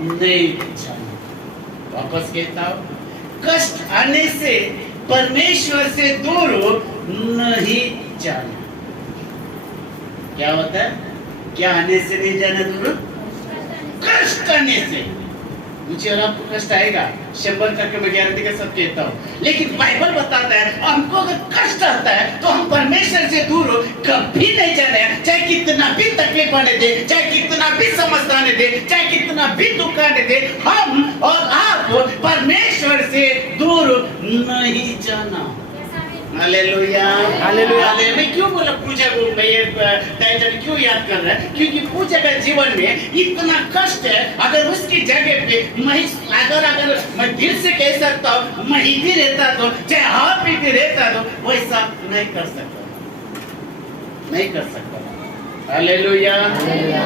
नहीं जाना। वापस कहता हूं, कष्ट आने से परमेश्वर से दूर नहीं जाना। क्या होता है? क्या आने से नहीं जाना दूर? कष्ट आने से। मुझे और आपको कष्ट आएगा, 100 करके मैं गारंटी के साथ कहता हूँ। लेकिन बाइबल बताता है हमको अगर कष्ट आता है तो हम परमेश्वर से दूर कभी नहीं जाने, चाहे कितना भी तकलीफ आने दे, चाहे कितना भी समस्या आने दे, चाहे कितना भी दुख आने दे, हम और आप परमेश्वर से दूर नहीं जाना। Hallelujah, hallelujah. मैं क्यों बोला पूजा को? मैं ये टाइटल क्यों याद कर रहा है? क्योंकि पूजा का जीवन में इतना कष्ट है। अगर उसकी जगह पे अगर मैं दिल से कह सकता हूँ, मैं ही भी रहता तो, चाहे आप भी रहता तो, वैसा नहीं कर सकता, नहीं कर सकता। Hallelujah,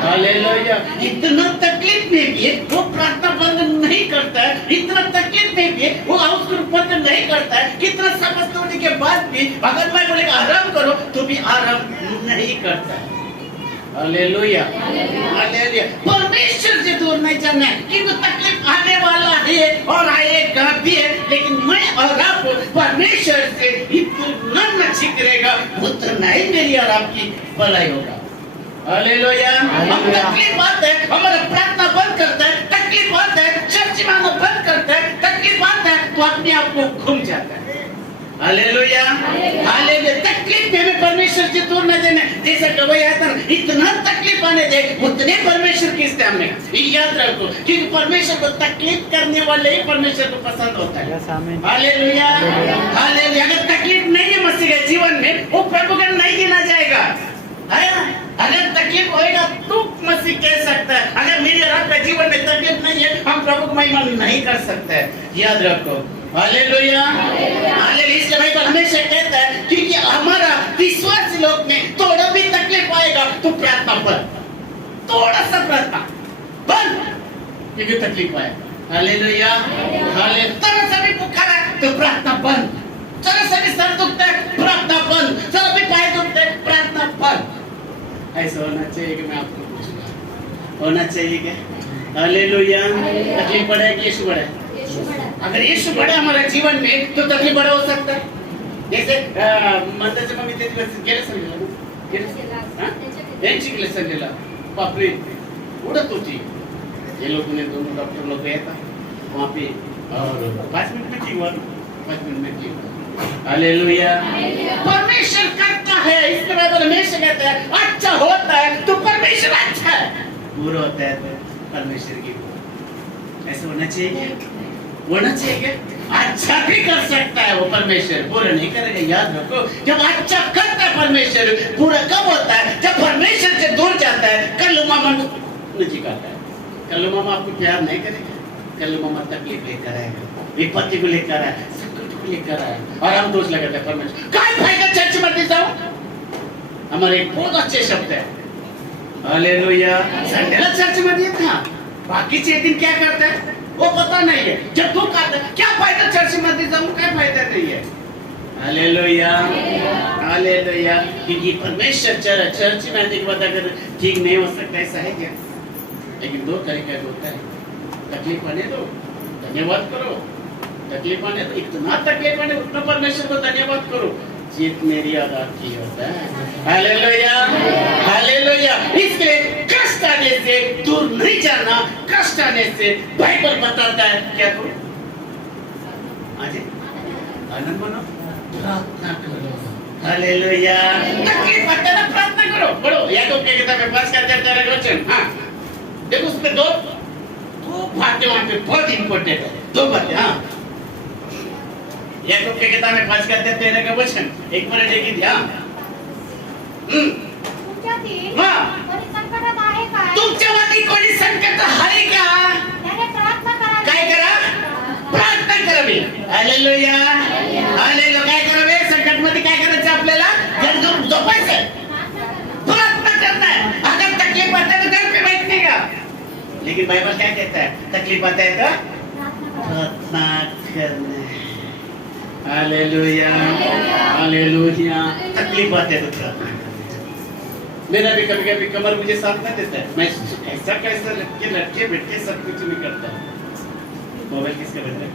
hallelujah. इतना तकलीफ में भी वो प्रार्थना बंद नहीं करता है, इतना तकलीफ में भी वो हाउस बंद नहीं करता है, कितना समझ होने के बाद भी अगर मैं बोलेगा आराम करो तो भी आराम नहीं करता है। Hallelujah, hallelujah. परमेश्वर से दूर नहीं जाना है, क्योंकि तकलीफ आने वाला है और आएगा भी है, लेकिन मैं और आप परमेश्वर से इतना नजदीक रहेगा उतना ही मेरी और आपकी भलाई होगा। हालेलुया। हम तकलीफ आता है, हमारा प्रार्थना बंद करता है, तकलीफ आता है, चर्च में आना बंद करता है, तकलीफ आता है तो अपने आप को घूम जाता है। Hallelujah, hallelujah. तकलीफ में हमें परमेश्वर से दूर न जाना। जैसा कभी आता है, इतना तकलीफ आने दे उतने परमेश्वर के सामने याद रखो, क्योंकि परमेश्वर को तकलीफ करने वाले ही परमेश्वर को पसंद होता है। Hallelujah, hallelujah. अगर तकलीफ नहीं है मसीह के जीवन में, वो प्रभु का नहीं गिना जाएगा। अगर तकलीफ होएगा तो मसीह कह सकता है, अगर मेरे और आपके जीवन में तकलीफ नहीं है हम प्रभु को महिमा नहीं कर सकते। याद रखो। Hallelujah, hallelujah. इसलिए बाइबल हमेशा कहता है क्योंकि हमारा विश्वासी लोग में थोड़ा भी तकलीफ आएगा तो प्रार्थना बंद, थोड़ा सा प्रार्थना बंद, क्योंकि तकलीफ आएगा। Hallelujah, hallelujah. थोड़ा सा भी बुखार है तो प्रार्थना बंद, थोड़ा सा भी सर दुखता है प्रार्थना बंद, थोड़ा भी पैर दुखता है प्रार्थना बंद। ऐसा होना चाहिए कि मैं आपको पूछूंगा, होना चाहिए क्या? हालेलुया। तकलीफ बड़ा है कि यीशु बड़ा है? अगर यीशु बड़ा हमारे जीवन में तो तकलीफ बड़ा हो सकता है। जैसे मंदिर से मम्मी तेरी बस गेले समझला ना, यांची गेले समझला बापरे उड़त होती। ये लोगों ने दोनों डॉक्टर लोग गया था वहाँ पे और 5 मिनट में ठीक हुआ, 5 मिनट में ठीक हुआ। हालेलुया। परमेश्वर करता है, इसके बाद हमेशा कहता है अच्छा होता है तो परमेश्वर अच्छा है, बुरा होता है तो परमेश्वर की बुरा। ऐसा होना चाहिए, होना चाहिए। अच्छा भी कर सकता है वो परमेश्वर, बुरा नहीं करेगा। याद रखो, जब अच्छा करता है परमेश्वर, बुरा कब होता है? जब परमेश्वर से दूर जाता है। कल्लू मामा नहीं करता है, कल्लू मामा आपको प्यार नहीं करेगा, कल्लू मामा तकलीफ लेकर आएगा, विपत्ति को लेकर आए, लेकर आए और हम दोष लगाते हैं परमेश्वर। काय फायदा चर्च में जाओ? हमारे एक बहुत अच्छे शब्द है हालेलुया। संडेला चर्च में दिया था, बाकी 6 दिन क्या करता है वो पता नहीं है। जब दुख आता है क्या फायदा चर्च में जाऊं, क्या फायदा नहीं है। Hallelujah, hallelujah. क्योंकि परमेश्वर चर्च में आने के बाद अगर ठीक नहीं हो सकता, ऐसा है क्या? लेकिन 2 तरीके होता है। तकलीफ आने दो, धन्यवाद करो, तकलीफ आने तो इतना तकलीफ आने उतना परमेश्वर को धन्यवाद करो, जीत मेरी और आपकी होता है। Hallelujah, hallelujah. इसलिए कष्ट आने से दूर नहीं जाना। कष्ट आने से बाइबल बताता है क्या करो? आज आनंद बनो, प्रार्थना करो। हालेलुया। तकलीफ आते ना प्रार्थना करो, पढ़ो याकूब की किताब में 5 का 13 वचन। हाँ देखो उसमें 2 बातें वहां पे बहुत इंपॉर्टेंट है, 2 बातें। हाँ याकूब की किताब में 5 का 13 का वचन, एक मिनट देखिए ध्यान। तुमच्यावरती कोणी संकट आहे का? काय करा? प्रार्थना करावी। Hallelujah, hallelujah. काय करावे? संकट मध्ये काय करायचं आपल्याला? घरी झोपायचं, प्रार्थना करना है। अगर तकलीफ आता है तो घर पे बैठने का, लेकिन बाइबल क्या कहता है? तकलीफ आता है तो प्रार्थना करना है। Hallelujah, hallelujah. तकलीफ आते तो प्रार्थना, मेरा भी कभी कभी कमर मुझे साथ नहीं देता है, मैं ऐसा कैसा लटके बैठे सब कुछ नहीं करता हूँ। मोबाइल किसका बज रहा है?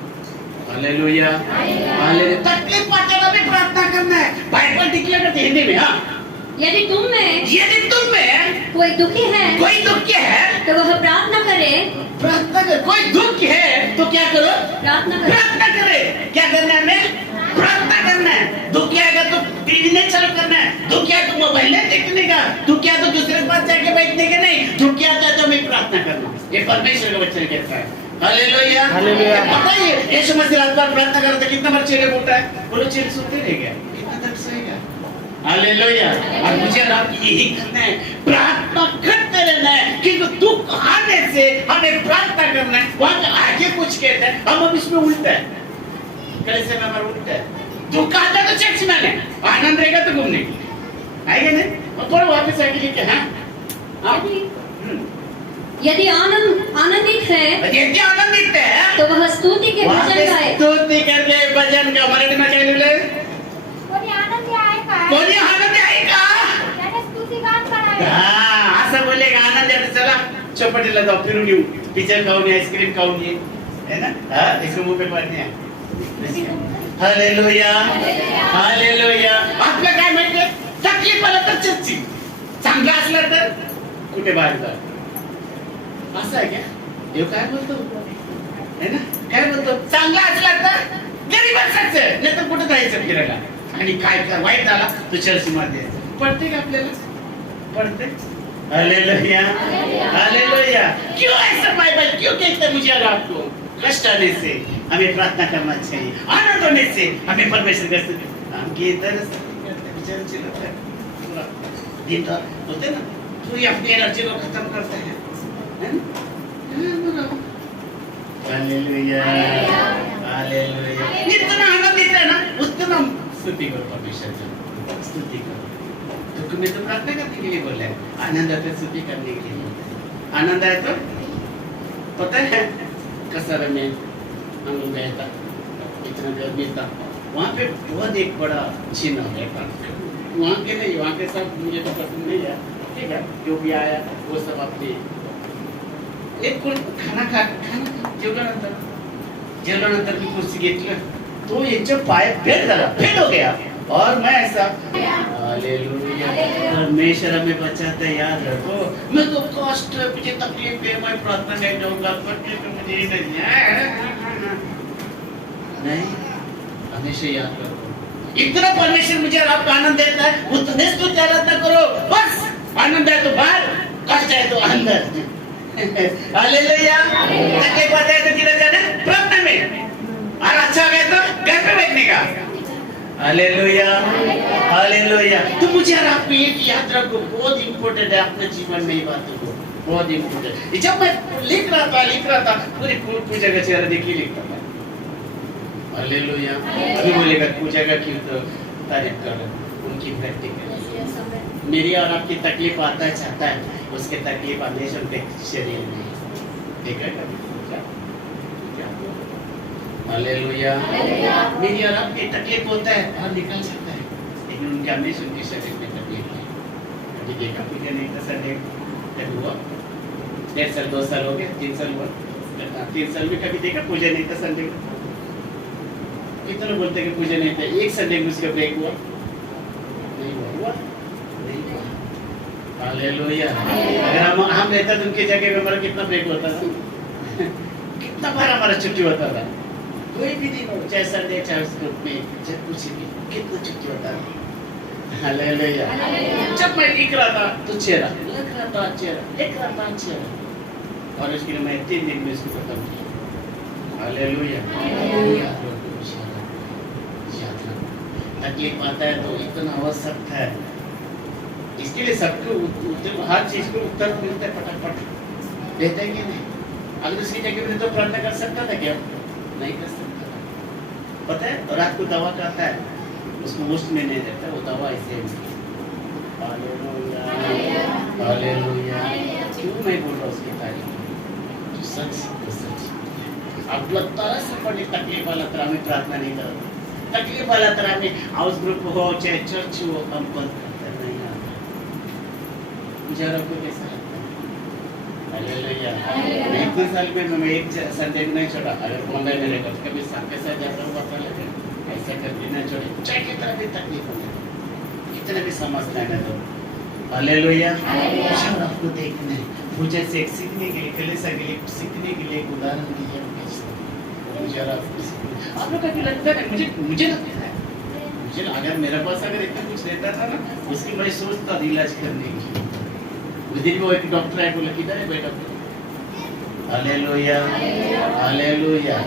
Hallelujah, hallelujah. तकलीफ पाने में प्रार्थना करना है। बाइबल डिक्लेयर करती है हिंदी में, हाँ, यदि तुम में कोई दुखी है तो वह प्रार्थना करे। प्रार्थना कर। कोई दुख है तो क्या करो? प्रार्थना करे। क्या करना है हमें? प्रार्थना करना है। दुख क्या है तो टीवी नहीं चालू करना है, दुख क्या तो मोबाइल नहीं देखने का, दुख क्या तो दूसरे के पास जाके बैठने का नहीं, दुख क्या था तो हमें प्रार्थना करना। ये परमेश्वर का बच्चा कहता है। Hallelujah, hallelujah. पता है यीशु मसीह रात भर प्रार्थना करते कितना बार चेहरे बोलता है, बोलो चेहरे सोते रह गया, कितना तक सोएगा? हालेलुया। और मुझे आप यही करना है, प्रार्थना करते रहना है, क्योंकि दुख आने से हमें प्रार्थना करना है। वहां आगे कुछ कहते हैं, हम अब इसमें उल्टा है। कैसे में हमारा उल्टा है? दुख आता तो चर्च में आने, आनंद रहेगा तो घूमने आएगा नहीं। और थोड़ा वापस आके लिखे, हाँ, यदि आनंदित है तो वह स्तुति के भजन गाए। स्तुति करके भजन का मराठी में क्या लिखले? कोणी आनंदी आहे का? याने स्तुती गान करायला. हाँ, असं बोलेगा आनंद आहे, चला चौपाटीला जाऊ, फिरून येऊ, पिझ्झा खाऊन ये, आईस्क्रीम खाऊन ये, है ना? हाँ, इसको मुंह पे पानी है। Hallelujah, hallelujah. आपलं काय माहितीये? तकलीफ आला तर चर्ची, चांगला असला तर कुठे बाहेर जा. असं आहे क्या? देव काय बोलतो, है ना? काय बोलतो? चांगला असला तर गरीब असायचं, नाही तर कुठे जायचं फिरायला. आणि काय कर वाईट झाला तो चर्च मध्ये पडते का आपल्याला? पडते. Hallelujah, hallelujah. क्यों ऐसा बाइबल क्यों कहता है मुझे और आपको? कष्ट आने से हमें प्रार्थना करना चाहिए, आनंद होने से हमें परमेश्वर का स्तुति। हम की तरह विचार चलता है पूरा दिन रात होते ना, तो ये अपनी एनर्जी को खत्म करते हैं, है ना? Hallelujah, hallelujah. जितना आनंदित है ना उतना स्तुति करो परमेश्वर की, स्तुति करो। तो तुम्हें तो प्रार्थना करने के लिए बोला है, आनंद आते स्तुति करने के लिए। आनंद आए तो पता है कसर में हम लोग गए था, इतना गर्मी था, वहाँ पे बहुत एक बड़ा चिन्ह हो गया था। वहाँ के नहीं, वहाँ के सब मुझे तो पसंद नहीं है, ठीक है, जो भी आया वो सब अपने एक खाना जेवल्यानंतर मी कुर्सी घेतलं, तो याच्या पाय फेल झाला, फेल हो गया, और मैं ऐसा हालेलुया, परमेश्वर हमें बचाता है, याद रखो। मैं तो कष्ट मुझे तकलीफ है, मैं प्रार्थना नहीं जाऊंगा, तो मुझे ही नहीं, हमेशा याद रखो, इतना परमेश्वर मुझे और आपको आनंद देता है, उतने स्तुति आराधना करो, बस। आनंद है तो बाहर, कष्ट है तो अंदर। हालेलुया। तकलीफ आता है तो किधर जाना? प्रार्थना में। और अच्छा हो गया तो घर पे बैठने का। Hallelujah, hallelujah. तो मुझे और आपको ये याद रखो, बहुत इम्पोर्टेंट है अपने जीवन में ये बातों को, बहुत इम्पोर्टेंट। जब मैं लिख रहा था पूरी पूजा का चेहरा देखिए लिखता था। हालेलुया। अभी बोलेगा पूजा का क्यों तो तारीफ कर उनकी प्रैक्टिकल। मेरी और आपकी तकलीफ आता है चाहता है, उसके तकलीफ हमेशा उनके शरीर में देखा हालेलुया। मेरी और आपकी तकलीफ होता है और निकल सकता है, लेकिन उनके हमेशा उनके शरीर में तकलीफ है। कभी देखा पूजा नहीं था संडे हुआ, 1.5 साल 2 साल हो गए, 3 साल हुआ, 3 साल में कभी देखा पूजा नहीं था संडे को? कितने बोलते कि पूजा नहीं था, एक संडे में उसका ब्रेक हुआ नहीं हुआ, नहीं हुआ। हालेलुया। अगर हम रहता तो उनकी जगह में हमारा कितना ब्रेक होता था, कितना बार हमारा छुट्टी होता था, कोई भी दिन हो, चाहे संडे चाहे ग्रुप में, चाहे कुछ भी, कितना छुट्टी होता था। हालेलुया। जब मैं लिख रहा था तो चेहरा लिख रहा था, चेहरा लिख रहा था, चेहरा, और उसके लिए मैं 3 दिन में इसको खत्म किया। हालेलुया। तकलीफ आता है तो इतना आवश्यक है, इसके लिए सबको हर चीज को उत्तर मिलता है फटाफट, देता है कि नहीं? अगर उसकी जगह में तो प्रार्थना कर सकता था क्या? नहीं कर सकता था। पता है, और रात को दवा खाता है, उसको मुफ्त में नहीं देता, वो दवा ऐसे हालेलुया, हालेलुया। क्यों मैं बोल रहा उसकी तारीफ? तो सच आपलं तरच पण तकलीफ आला तर आम्ही प्रार्थना नहीं करत, तकलीफ आला तर आम्ही हाउस ग्रुप हो चाहे चर्च हो, हम बंद करते नहीं आता। पूजारों को कैसा लगता है? हालेलुया। मैं इतने साल में मैं एक संडे भी नहीं छोड़ा। अगर बोला मेरे घर कभी सबके साथ जाता हूँ पता लगे ऐसा कभी नहीं छोड़े, चाहे कितना भी तकलीफ हो कितना भी समझना है तो। हालेलुया। शायद आपको देखना है पूजा से एक सीखने के लिए कलीसिया के लिए सीखने के लिए एक उदाहरण दिया आप लोग कभी लगता है मुझे लगता है मुझे अगर मेरे पास अगर इतना कुछ रहता था ना उसकी मैं सोचता इलाज करने की। उस दिन वो एक डॉक्टर है बोला किधर है बेटा? Hallelujah hallelujah.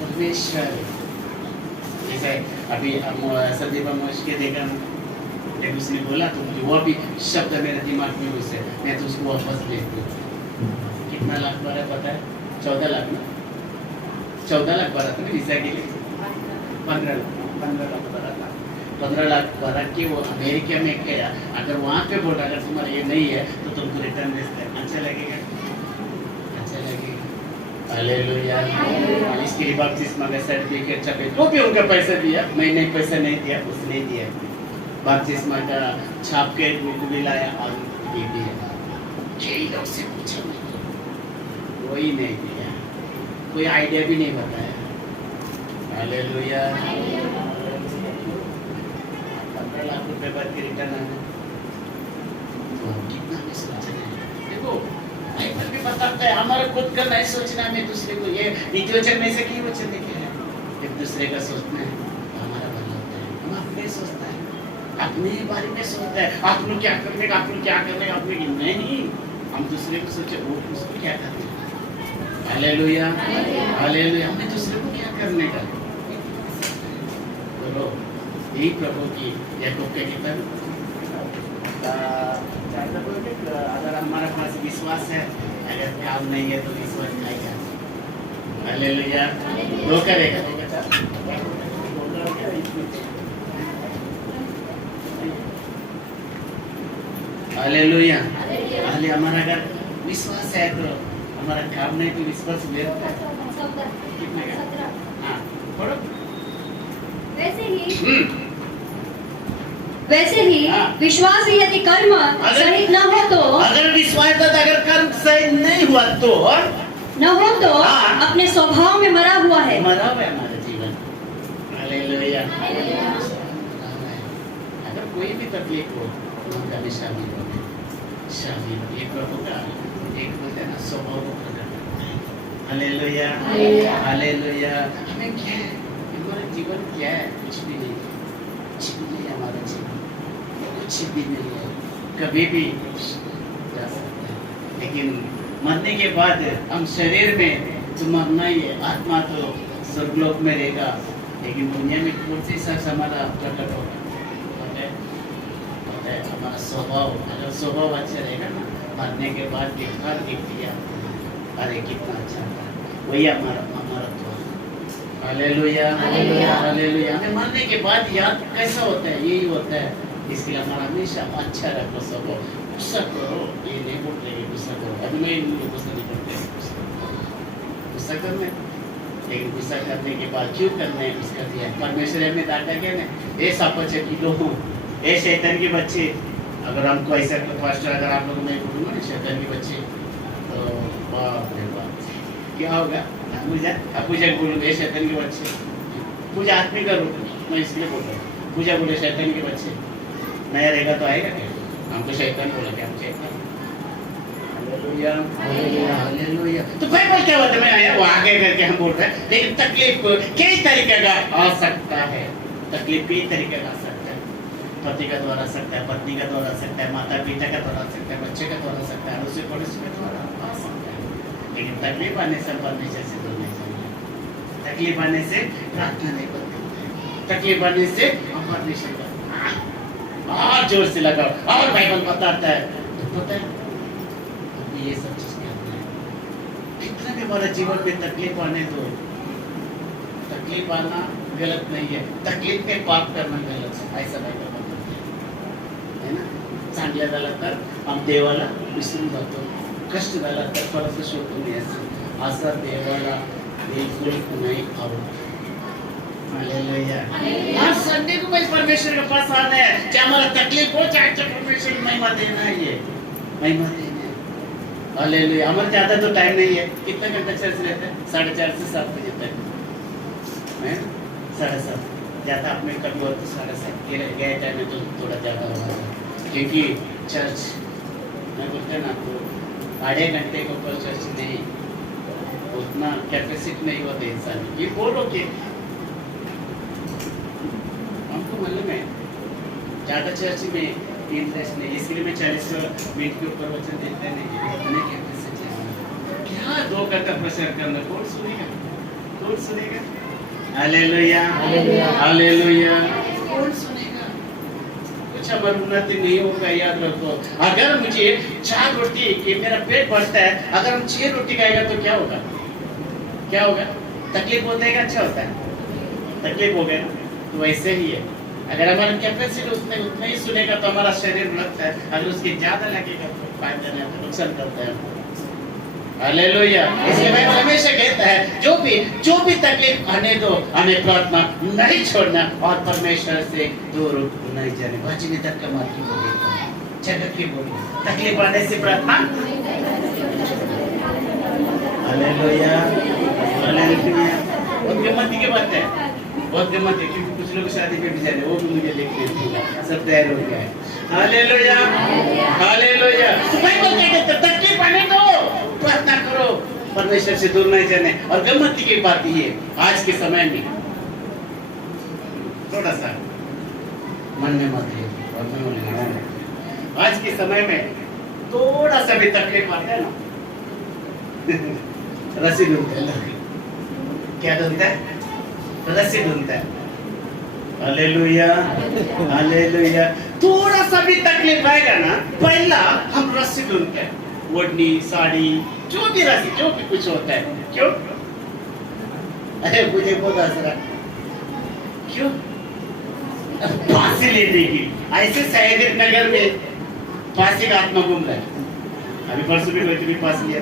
परमेश्वर जैसे अभी हम संदीप अमोश के देखा जब उसने बोला तो मुझे वो भी शब्द मेरे दिमाग में घुसे, मैं तो उसको वापस भेज दूँ। कितना लाख भरा पता है? 14 लाख ना, 14 लाख भरा था वीजा के लिए। 15 लाख भरा था। 15 लाख भरा कि वो अमेरिका में गया। अगर वहाँ पे बोला अगर तुम्हारा ये नहीं है तो तुमको रिटर्न देते हैं, अच्छा लगेगा? अच्छा लगेगा। हालेलुया। इसके लिए बपतिस्मा का सर्टिफिकेट छपे तो भी उनका पैसा दिया, मैंने पैसा नहीं दिया, उसने दिया। बपतिस्मा का छाप के बुक भी लाया और ये दिया। कई लोग से पूछा कोई नहीं दिया, कोई आइडिया भी नहीं बताया। हालेलुया। 15 लाख रुपए बाद के रिटर्न आना तो कितना भी सोचना है। देखो बाइबल भी बताता है हमारा खुद का नहीं सोचना, मैं दूसरे को ये नीतिवचन में से की वचन देखे हैं एक दूसरे का सोचना है हमारा भला होता है। हम अपने सोचता है अपने बारे में सोचता है आप लोग क्या करने का, आप लोग क्या करने का, आप लोग नहीं हम दूसरे को सोचे वो उसको क्या करने। Hallelujah hallelujah. हमें दूसरे को क्या करने का बोलो। यही प्रभु की याकूब के किताब अगर हमारे पास विश्वास है, अगर काम नहीं है तो विश्वास खाएगा। हालेलुया। दो करेगा हालेलुया। हाले हमारा अगर विश्वास है तो हमारा काम नहीं तो विश्वास व्यर्थ है। कितना का? हाँ पढ़ो। वैसे ही हाँ। विश्वास ही यदि कर्म सहित न हो तो, अगर विश्वास था अगर कर्म सहित नहीं हुआ तो हाँ। अपने स्वभाव में मरा हुआ है। मरा हुआ है हमारा जीवन। हालेलुया। अगर कोई भी तकलीफ हो तो हम कभी शामिल हो ये प्रभु का एक बोलते हैं ना स्वभाव को प्रकट करता है। Hallelujah hallelujah. हमें क्या है हमारा जीवन क्या है? कुछ भी नहीं, कुछ भी नहीं हमारा जीवन, कुछ भी नहीं है, कभी भी जा सकता है। लेकिन मरने के बाद हम शरीर में तो मरना ही है, आत्मा तो स्वर्गलोक में रहेगा, लेकिन दुनिया में कौन सी शख्स हमारा प्रकट होगा? हमारा स्वभाव, अगर स्वभाव अच्छा रहेगा ना मरने के बाद हर व्यक्ति अरे कितना अच्छा था, वही हमारा तो। Hallelujah hallelujah. हमें मरने के बाद याद कैसा होता है? यही होता है। इसके लिए हमारा हमेशा अच्छा रखो स्वभाव। गुस्सा करो ये नहीं बोल रहे गुस्सा करो, अभी मैं गुस्सा नहीं करते गुस्सा करने, लेकिन गुस्सा करने के बाद क्यों करना है उसका दिया परमेश्वर हमें डांटा गया ना, ये सापच किलो ये शैतान के बच्चे। अगर हमको ऐसा पास्टर अगर आप लोगों में बोलूँगा ना शैतान के बच्चे तो बाप रे बाप क्या होगा? पूजा बोलूँगा ये शैतान के बच्चे, पूजा आदमी का रूप मैं इसलिए बोल रहा हूँ। पूजा बोले शैतान के बच्चे नया रहेगा तो आएगा क्या? हमको शैतान बोला क्या? हम शैतान। Hallelujah hallelujah hallelujah. तो बाइबल क्या होता है? मैं आया वो आगे करके हम बोल रहे हैं, लेकिन तकलीफ कई तरीके का आ सकता है। तकलीफ कई तरीके का आ सकता है। पति का द्वारा सकता है, पत्नी का द्वारा सकता है, माता पिता का द्वारा सकता है, बच्चे का द्वारा सकता है, उसे पड़ोसी का द्वारा आ सकता है। लेकिन तकलीफ आने से परमेश्वर से दूर नहीं जाएंगे। तकलीफ आने से प्रार्थना नहीं करते, तकलीफ आने से हम परमेश्वर का और जोर से लगाओ। और बाइबल बताता है तो पता है ये सब चीज करना है। कितना भी बड़ा जीवन में तकलीफ आने दो, तकलीफ आना गलत नहीं है, तकलीफ में पाप करना गलत है, ऐसा बाइबल है ना। चांगल्या झाला तर आम देवाला विसरून जातो, कष्ट झाला तर परत शोधून यायचं, असं देवाला बिलकुल नाही आवडत। हालेलुया। हर संडे को मैं परमेश्वर के पास आना है, चाहे हमारा तकलीफ हो चाहे परमेश्वर को महिमा देना है, ये महिमा देना है। हालेलुया। हमारे ज्यादा तो टाइम नहीं है, कितना घंटा चर्च रहता है? 4:30 से 7 बजे तक, 7:30 ज्यादा आपने कभी हो तो 7:30 के गए टाइम में तो थोड़ा ज्यादा होगा, क्योंकि चर्च मैं बोलते ना तो आधे घंटे के ऊपर चर्च नहीं, उतना कैपेसिटी नहीं होता इंसान की। बोलो कि हमको मालूम है ज्यादा चर्च में इंटरेस्ट नहीं, इसलिए मैं 40 मिनट के ऊपर वचन देता नहीं, उतने कैपेसिटी है। क्या 2 घंटा प्रचार करना, कौन सुनेगा? कौन सुनेगा? Hallelujah, hallelujah. कौन सुनेगा? कुछ हमारी उन्नति नहीं होगा, याद रखो। अगर मुझे 4 रोटी कि मेरा पेट भरता है, अगर हम 6 रोटी खाएगा तो क्या होगा? क्या होगा? तकलीफ होता है कि अच्छा होता है? तकलीफ हो गया। तो वैसे ही है, अगर हमारा कैपेसिटी उतना ही सुनेगा तो हमारा शरीर लगता है, अगर उसके ज्यादा लगेगा तो फायदा नहीं, तो नुकसान करता है। हालेलुया। इसलिए मैं हमेशा कहता है जो भी तकलीफ आने दो, हमें प्रार्थना नहीं छोड़ना और परमेश्वर से दूर नहीं जाने। बाजी में धक्का मार के बोलिए, जगत की बोलिए, तकलीफ आने से प्रार्थना। Hallelujah, hallelujah. बहुत गम्मत की बात है, बहुत गम्मत है, क्योंकि कुछ लोग शादी पे भी जाने, वो भी मुझे देखते हैं, सब तैयार हो गया है। Hallelujah, hallelujah. बाइबल कहते हैं तकलीफ आने दो, प्रार्थना करो, परमेश्वर से दूर नहीं जाने। और गम्मत की बात ये, आज के समय में थोड़ा सा मन में मत ले, और मैं बोलूंगा आज के समय में थोड़ा सा भी तकलीफ आता है ना, रस्सी ढूंढता है। क्या ढूंढता है? रस्सी ढूंढता है। Hallelujah, hallelujah. थोड़ा सा भी तकलीफ आएगा ना, पहला हम रस्सी ढूंढते हैं, ओढ़नी, साड़ी, जो भी रस्सी, जो भी कुछ होता है। क्यों? अरे मुझे बहुत हंस रहा, क्यों? फांसी लेने की। ऐसे सयाजी नगर में फांसी का आत्मा घूम रहा है। अभी परसों भी कोई फांसी लिया,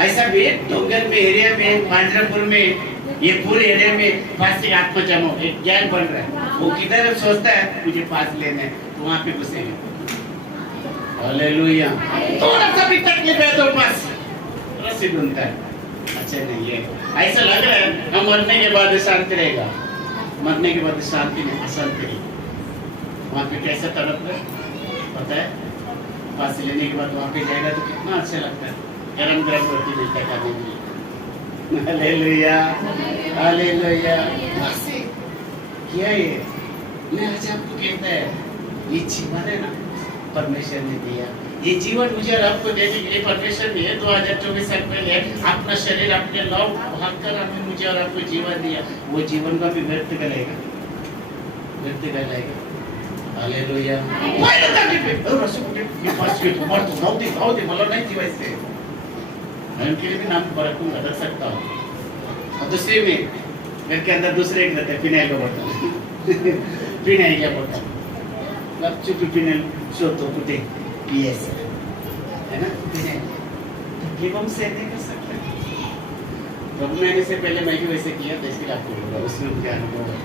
ऐसा भी डोंगर में, एरिया में, पांजरापुर में, ये पूरे एरिया में फांसी का आत्मा जमा, एक गैंग बन रहा है। वो किधर सोचता है मुझे फांसी लेना है, तो वहां पे घुसेंगे। हालेलुया। थोड़ा सा भी तकलीफ है तो बस रस्सी ढूंढता है। अच्छा नहीं है, ऐसा लग रहा है हम मरने के बाद शांति रहेगा, मरने के बाद शांति नहीं, अशांति नहीं। वहां पे कैसा तड़प है पता है? फांसी लेने के बाद वहां पे जाएगा तो कितना अच्छा लगता है, गरम गरम रोटी मिलता है खाने के लिए। Hallelujah, hallelujah. फांसी क्या है? मैं आज आपको कहता है ये जीवन है ना, परमेश्वर ने दिया। ये जीवन मुझे और आपको देने के लिए परमेश्वर ने 2024 साल पहले अपना शरीर अपने लौ भाग कर हमें, मुझे और आपको जीवन दिया। वो जीवन का भी व्यर्थ करेगा, व्यर्थ करेगा। हालेलुया। पहले तक पे रस्सी ये फांसी के ऊपर तो गाओ दे मतलब नहीं थी वैसे। मैं उनके लिए भी नाम रखूंगा, रख सकता हूँ। और दूसरे में घर के अंदर दूसरे एक रहते हैं, फिनाइल का बोतल। फिनाइल क्या बोतल, मतलब चुपी फिनाइल सोतो कुटे पीएस है ना, फिनाइल। ये हम से नहीं कर सकते। प्रभु मैंने से पहले मैं भी वैसे किया था, इसलिए आपको बोल रहा हूँ, उसमें मुझे अनुभव है।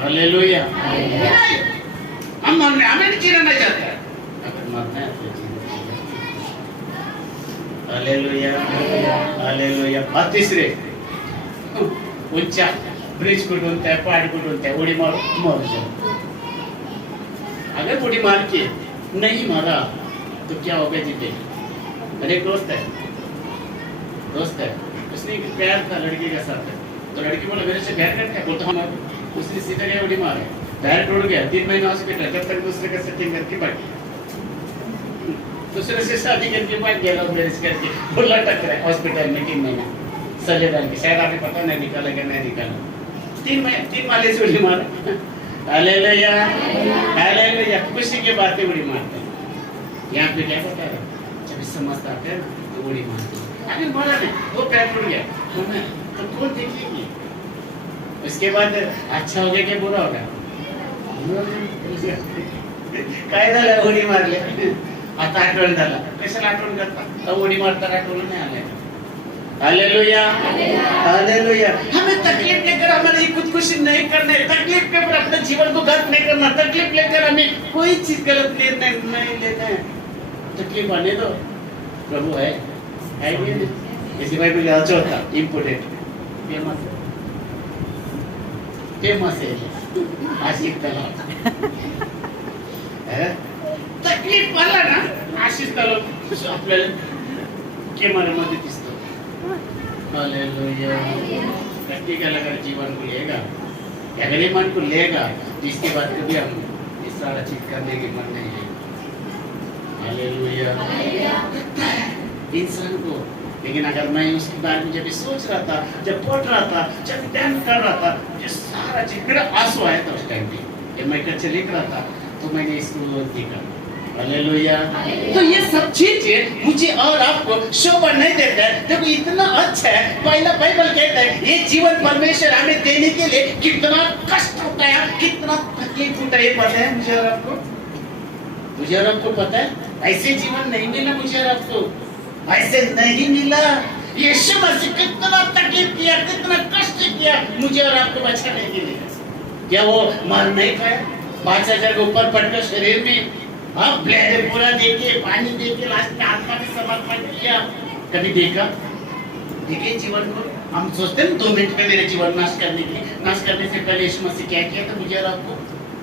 हालेलुया। हम मरने हमें नहीं जीना नहीं चाहते, अगर मरना है तो जीना। Hallelujah, hallelujah. और तीसरे ऊंचा ब्रिज को ढूंढता है, पहाड़ को ढूंढता है, उड़ी मार मर जाओ। अगर उड़ी मार के नहीं मारा तो क्या होगा? जीते। मेरे दोस्त है, उसने प्यार था लड़की के साथ, तो लड़की बोला मेरे से प्यार करता है, बोलता हम, उसने सीधा गया उड़ी मारा, पैर टूट गया, 3 महीने हॉस्पिटल, जब तक दूसरे का सेटिंग करके बाकी दूसरे से शादी करके बाद गया लव मैरिज करके, बुला टकरा हॉस्पिटल में 3 महीना सजे डाल के, शायद आपको पता नहीं निकाला कि नहीं निकाला। 3 माले से उड़ी मारा। Hallelujah, hallelujah. खुशी के बातें उड़ी मारते हैं। यहाँ पे क्या बता रहा, जब समझ आते हैं तो उड़ी मारते हैं। अगर मारा नहीं, वो पैर टूट गया तो कौन देखेगी? उसके बाद अच्छा हो गया कि बुरा होगा? कायदा उड़ी मार ले। आता आठवण झाला. कशाला आठवण करता? उडी मारता आठवण नहीं आले. Hallelujah, hallelujah. हमें तकलीफ लेकर हमारी खुदकुशी नहीं करना है. तकलीफ के ऊपर अपने जीवन को गर्क नहीं करना. तकलीफ लेकर हमें कोई चीज गलत निर्णय नहीं लेना है. तकलीफ आने दो, प्रभु है भी नहीं. इसकी बाइबल का चौथा इम्पोर्टेंट फेमस है आशिक तलाव. तकलीफ आला ना आशिष तलाव आपल्याला कॅमेऱ्यामध्ये दिसतो. हालेलुया. प्रैक्टिकल अगर जीवन को लेगा, अगर मन को लेगा, जिसके बाद कभी हम इस सारा चीज करने की मन नहीं है. हालेलुया. इंसान को, लेकिन अगर मैं उसके बारे में जब सोच रहा था, जब पढ़ रहा था, जब ध्यान कर रहा था, जो सारा चीज मेरा आंसू आया था उस टाइम पे. जब मैं कच्चे लिख रहा था तो मैंने इसको देखा. हालेलुया. तो ये सब चीजें मुझे और आपको शोभा नहीं देता है. देखो इतना अच्छा है. पहला बाइबल कहता है ये जीवन परमेश्वर हमें देने के लिए कितना कष्ट उठाया, कितना तकलीफ उठाया. पता है मुझे और आपको? मुझे और आपको पता है? ऐसे जीवन नहीं मिला मुझे और आपको. ऐसे नहीं मिला. यीशु मसीह कितना तकलीफ किया, कितना कष्ट किया मुझे और आपको बचाने के लिए. क्या वो मर नहीं पाया? 5,000 के ऊपर पटका शरीर में, हाँ ब्लड पूरा देके, पानी देके, लास्ट में आत्मा में समर्पण किया. कभी देखा? देखे जीवन को? हम सोचते हैं 2 मिनट में मेरे जीवन नाश करने के लिए. नाश करने से पहले यीशु मसीह क्या किया था मुझे और आपको?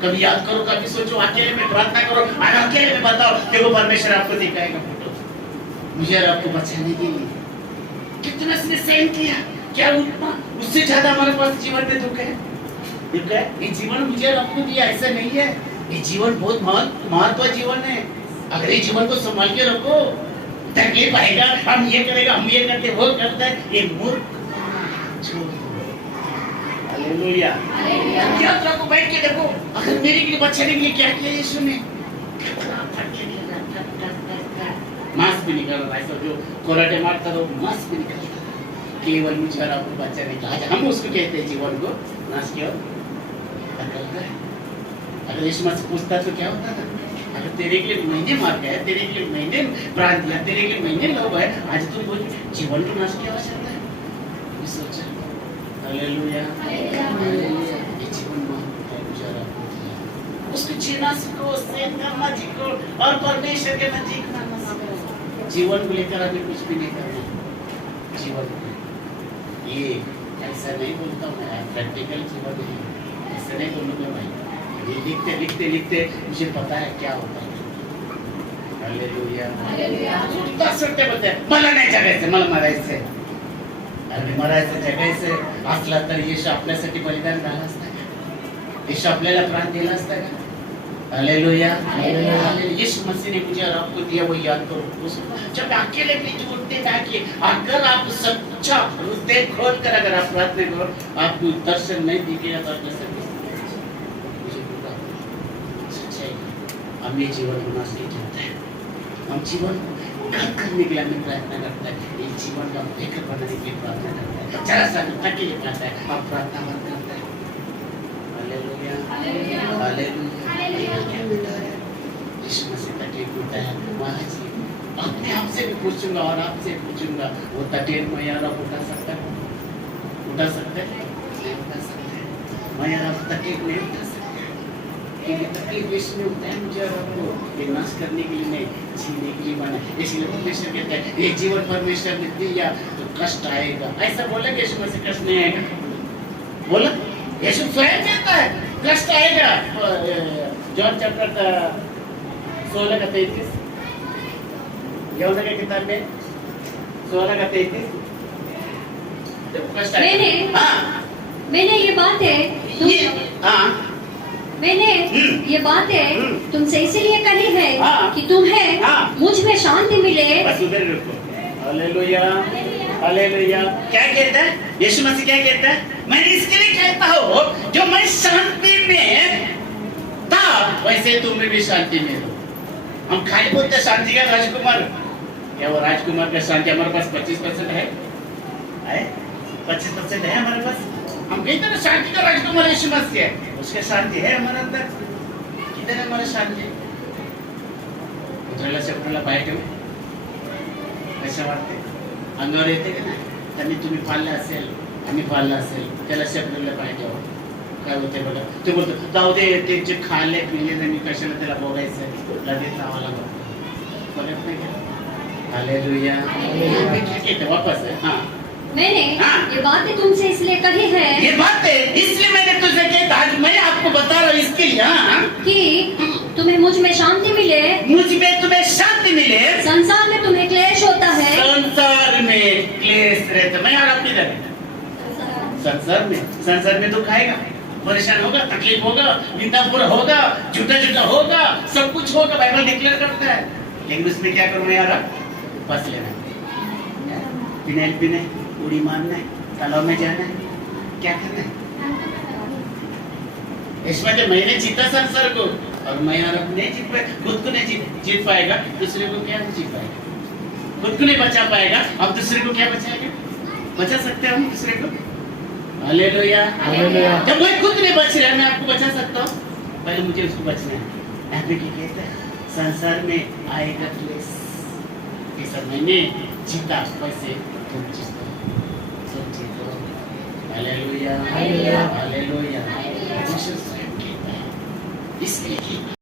कभी याद करो, कभी सोचो, अकेले में प्रार्थना करो, अकेले में बताओ. देखो परमेश्वर आपको दिखाएगा फोटो. मुझे और आपको बचाने के लिए कितना इसने सहन किया. क्या उतना उससे ज्यादा हमारे पास जीवन में दुख है? दुख है. ये जीवन मुझे और आपको दिया, ऐसा नहीं है. ये जीवन बहुत महत्व जीवन है. अगर ये जीवन को संभाल के रखो, तकलीफ आएगा, हम ये करेगा, हम ये करते, वो करता है, ये मूर्ख छोड़ दो. हालेलुया. क्या रखो, बैठ के देखो, अगर मेरे के लिए बचाने के लिए क्या किया यीशु ने. मांस भी निकल रहा है. जो कोराटे मारता था मांस भी निकल रहा है. केवल मुझे और आपको बचाने का. आज हम उसको कहते हैं जीवन को नाश किया. अगर यीशु मसीह पूछता तो क्या होता था? अगर तेरे के लिए महीने मार गए, तेरे के लिए महीने प्राण दिया, तेरे के लिए महीने लोग है, आज तुम बोल जीवन को नाश किया चाहता है. सोचा. हालेलुया. ये जीवन है मुझे और आपको दिया. उसको जीना सीखो, सहन करना सीखो और परमेश्वर के नजदीक आना सीखो. जीवन को लेकर अभी कुछ भी नहीं करना. जीवन ये ऐसा नहीं बोलता मैं, प्रैक्टिकल जीवन है. ऐसा नहीं बोलूँगा भाई. ये लिखते लिखते लिखते मुझे पता है क्या होता है. हालेलुया. सुटते बोलते मला नाही जगायचं, मला मरायचंय. अरे मरायचं जगायचं असला तर येशू आपल्यासाठी बलिदान झालं असतं का? येशू आपल्याला प्राण दिला असता का? हालेलुया. यीशु मसीह ने मुझे और आपको दिया, वो याद करो. जब अकेले भी ढूंढते ताकि अगर आप सच्चा हृदय खोल कर अगर आप प्रार्थना करो, आपको दर्शन नहीं दिखेगा तो आप कैसे हम ये जीवन को नाश नहीं चाहते हैं. हम जीवन को घर करने के लिए हमें प्रयत्न करते हैं. ये जीवन का बेहतर बनाने की प्रार्थना करते हैं. जरा सा अकेले करता है, आप प्रार्थना मत करते हैं. हालेलुया. हालेलुया. क्या बेटा है यीशु मसीह तकलीफ उठाया. महाराज अपने आप से भी पूछूंगा और आपसे पूछूंगा, वो तकलीफ मैं यार आप उठा सकता है? उठा सकते हैं? नहीं उठा सकते. मैं यार आप तकलीफ नहीं उठा सकते. ये तकलीफ इसमें होता है मुझे और आपको ये नाश करने के लिए नहीं, जीने के लिए बना. इसलिए परमेश्वर कहता है ये जीवन परमेश्वर ने दिया तो कष्ट आएगा. ऐसा बोला कि यीशु मसीह कष्ट नहीं आएगा? बोला यीशु स्वयं कहता है कष्ट आएगा. जॉन चैप्टर 16 का 33 यूहन्ना की किताब में 16 का 33 देखो कष्ट आएगा. मैंने ये बातें मैंने ये बातें तुमसे इसलिए कही है कि तुम्हें मुझ में शांति मिले. बस उधर रुको. हालेलुया. हालेलुया. क्या कहता है यीशु मसीह? क्या कहता है? मैं इसके लिए कहता हूँ जो मैं शांति में था वैसे तुम में भी शांति में हो. हम खाली बोलते शांति का राजकुमार. क्या वो राजकुमार का शांति हमारे पास 25% है? 25% है हमारे पास. हम कहते हैं शांति का राजकुमार यीशु मसीह है. उसके शांति है हमारे अंदर. किधर है हमारा शांति? कुत्र्याला शेपटाला पाय ठेवून कशा वाटते अंगावर येते का नाही? त्यांनी तुम्ही पाळलं असेल, आम्ही पाळलं असेल, त्याला शेपटाला पाय ठेवा, काय होते बघा. ते बोलतो जाऊ दे, ते जे खाल्ले पिले मी कशाला त्याला बोलायचं, लगेच लावा लागतो. परत नाही केलं. हालेलुया. ठीक है, वापस है. हाँ. मैंने ये बातें तुमसे इसलिए कही है ये बातें इसलिए मैंने तुझे कही, आज मैं आपको बता रहा हूँ इसके लिए, हाँ, कि तुम्हें मुझ में शांति मिले, मुझ में तुम्हें शांति मिले. संसार में तुम्हें क्लेश होता है, संसार में क्लेश रहता. मैं और अपनी तरह संसार में दुख आएगा, परेशान होगा, तकलीफ होगा, निंदा पूरा होगा, झूठा झूठा होगा, सब कुछ होगा. बाइबल डिक्लेयर करता है. लेकिन उसमें क्या करूँ यार? बस लेना, फिनाइल पीना है, उड़ी मारना है, तालाब में जाना है, क्या करना है? इसमें मैंने जीता संसार को, और मैं और अपने जीत पाए, खुद को नहीं जीत पाएगा, दूसरे को क्या नहीं जीत पाएगा. खुद को नहीं बचा पाएगा, अब दूसरे को क्या बचाएगा? बचा सकते हैं हम दूसरे को? हालेलुया. जब मैं खुद नहीं बच रहा, मैं आपको बचा सकता हूँ? पहले मुझे उसको बचना है. यहाँ पे क्या कहता है? संसार में आएगा क्लेश, ये सब मैंने जीता, वैसे तुम जीतो, सब जीतो. हालेलुया. हालेलुया. इसलिए